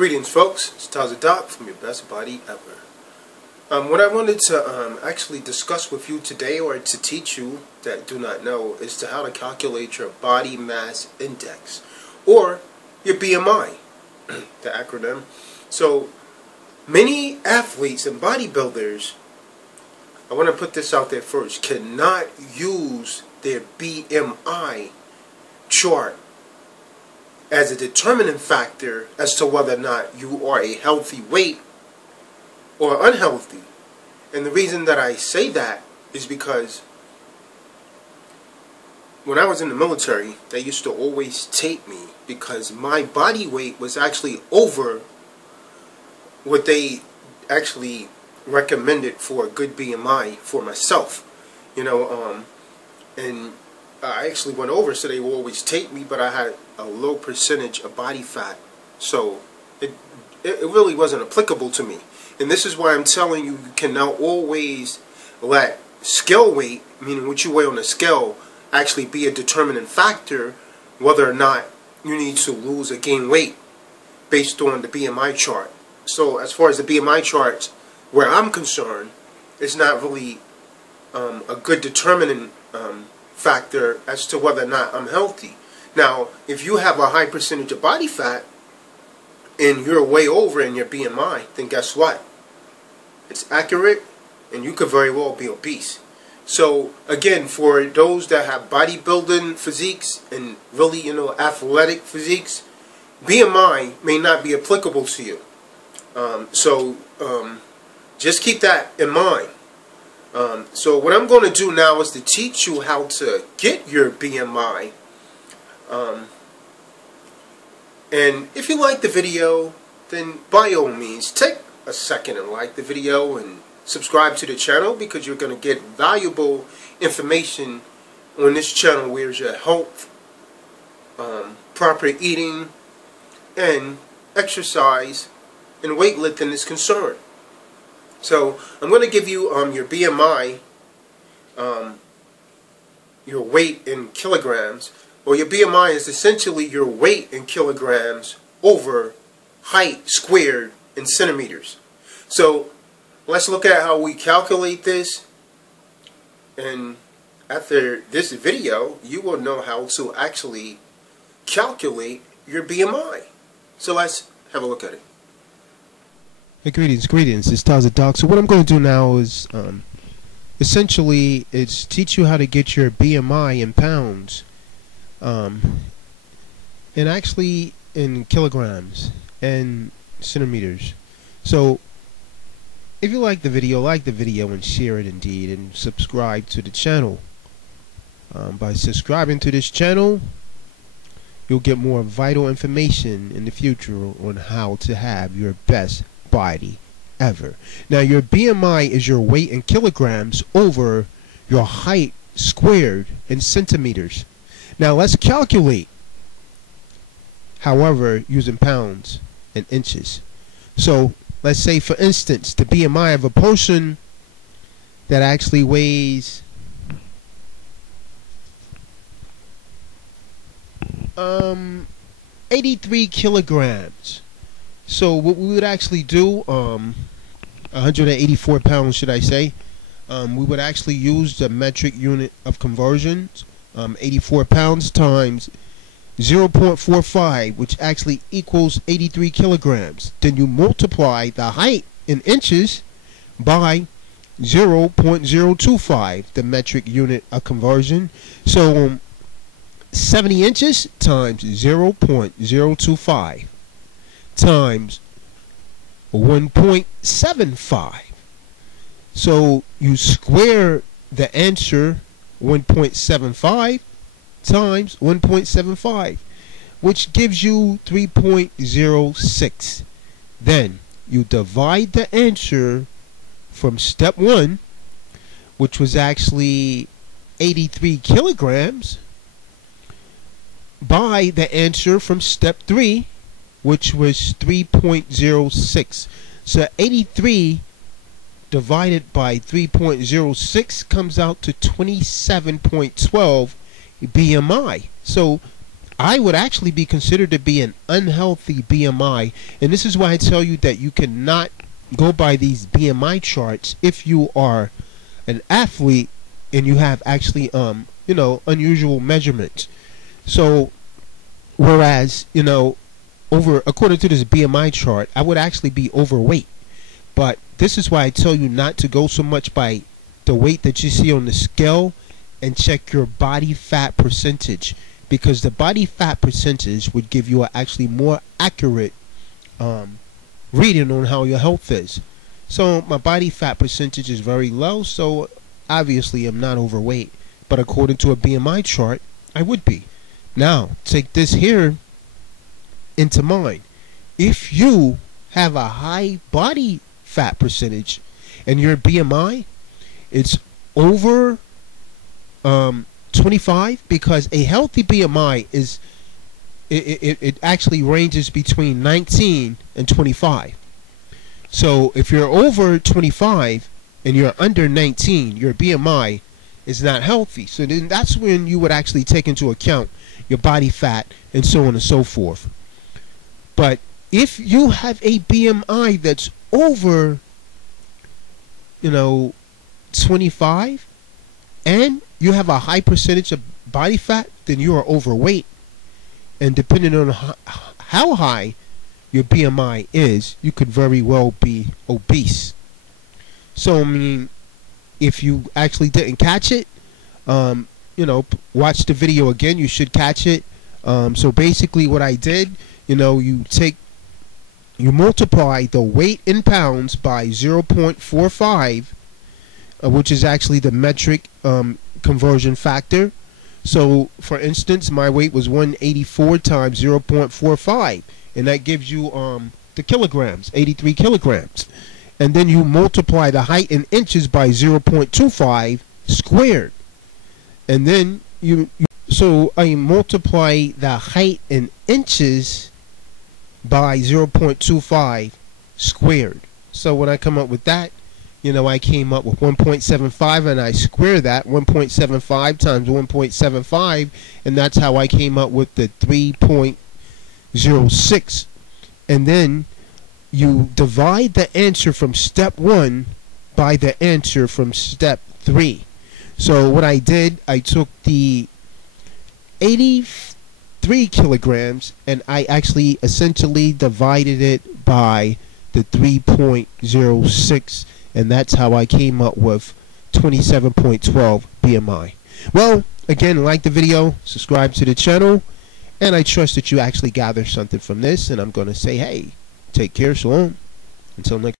Greetings, folks. It's Doc from Your Best Body Ever. What I wanted to actually discuss with you today, or to teach you that do not know, is to how to calculate your body mass index, or your BMI, the acronym. So many athletes and bodybuilders, I want to put this out there first, cannot use their BMI chart as a determining factor as to whether or not you are a healthy weight or unhealthy. And the reason that I say that is because when I was in the military, they used to always tape me because my body weight was actually over what they actually recommended for a good BMI for myself. And I actually went over, so they would always tape me, but I had a low percentage of body fat, so it really wasn't applicable to me. And this is why I'm telling you, you cannot always let scale weight, meaning what you weigh on the scale, actually be a determining factor whether or not you need to lose or gain weight based on the BMI chart. So as far as the BMI charts, where I'm concerned, it's not really a good determining factor as to whether or not I'm healthy. Now, if you have a high percentage of body fat and you're way over in your BMI, then guess what? It's accurate, and you could very well be obese. So again, for those that have bodybuilding physiques and really, athletic physiques, BMI may not be applicable to you. Just keep that in mind. So what I'm going to do now is to teach you how to get your BMI. And if you like the video, then by all means take a second and like the video and subscribe to the channel, because you're going to get valuable information on this channel where your health, proper eating, and exercise and weightlifting is concerned. So I'm going to give you your BMI, your weight in kilograms. Well, your BMI is essentially your weight in kilograms over height squared in centimeters. So let's look at how we calculate this. And after this video, you will know how to actually calculate your BMI. So let's have a look at it. Hey, greetings. It's Doc. So what I'm going to do now is essentially it's teach you how to get your BMI in pounds, and actually in kilograms and centimeters. So if you like the video and share it indeed, and subscribe to the channel. By subscribing to this channel, you'll get more vital information in the future on how to have your best body ever. Now, your BMI is your weight in kilograms over your height squared in centimeters. Now let's calculate, however, using pounds and inches. So let's say, for instance, the BMI of a person that actually weighs 83 kilograms. So what we would actually do, 184 pounds, should I say, we would actually use the metric unit of conversion, 84 pounds times 0.45, which actually equals 83 kilograms. Then you multiply the height in inches by 0.025, the metric unit of conversion. So 70 inches times 0.025 times 1.75. So you square the answer, 1.75 times 1.75, which gives you 3.06. Then you divide the answer from step 1, which was actually 83 kilograms, by the answer from step 3, which was 3.06. So 83 divided by 3.06 comes out to 27.12 BMI. So I would actually be considered to be an unhealthy BMI. And this is why I tell you that you cannot go by these BMI charts if you are an athlete and you have actually you know, unusual measurements. So whereas, you know, according to this BMI chart, I would actually be overweight. But this is why I tell you not to go so much by the weight that you see on the scale, and check your body fat percentage, because the body fat percentage would give you a actually more accurate reading on how your health is. So my body fat percentage is very low, so obviously I'm not overweight, but according to a BMI chart, I would be. Now take this here into mind. If you have a high body fat percentage and your BMI, it's over 25, because a healthy BMI is it actually ranges between 19 and 25. So if you're over 25 and you're under 19, your BMI is not healthy. So then that's when you would actually take into account your body fat and so on and so forth. But if you have a BMI that's over, you know, 25, and you have a high percentage of body fat, then you are overweight. And depending on how high your BMI is, you could very well be obese. So I mean, if you actually didn't catch it, you know, watch the video again. You should catch it. So basically what I did, you know, you multiply the weight in pounds by 0.45, which is actually the metric conversion factor. So for instance, my weight was 184 times 0.45, and that gives you the kilograms, 83 kilograms. And then you multiply the height in inches by 0.25 squared, and then so I multiply the height in inches by 0.25 squared. So when I come up with that, you know, I came up with 1.75, and I square that 1.75 times 1.75, and that's how I came up with the 3.06. And then you divide the answer from step 1 by the answer from step 3. So what I did, I took the 83 kilograms and I actually essentially divided it by the 3.06, and that's how I came up with 27.12 BMI. Well, again, like the video, subscribe to the channel, and I trust that you actually gather something from this, and I'm going to say, hey, take care, shalom, until next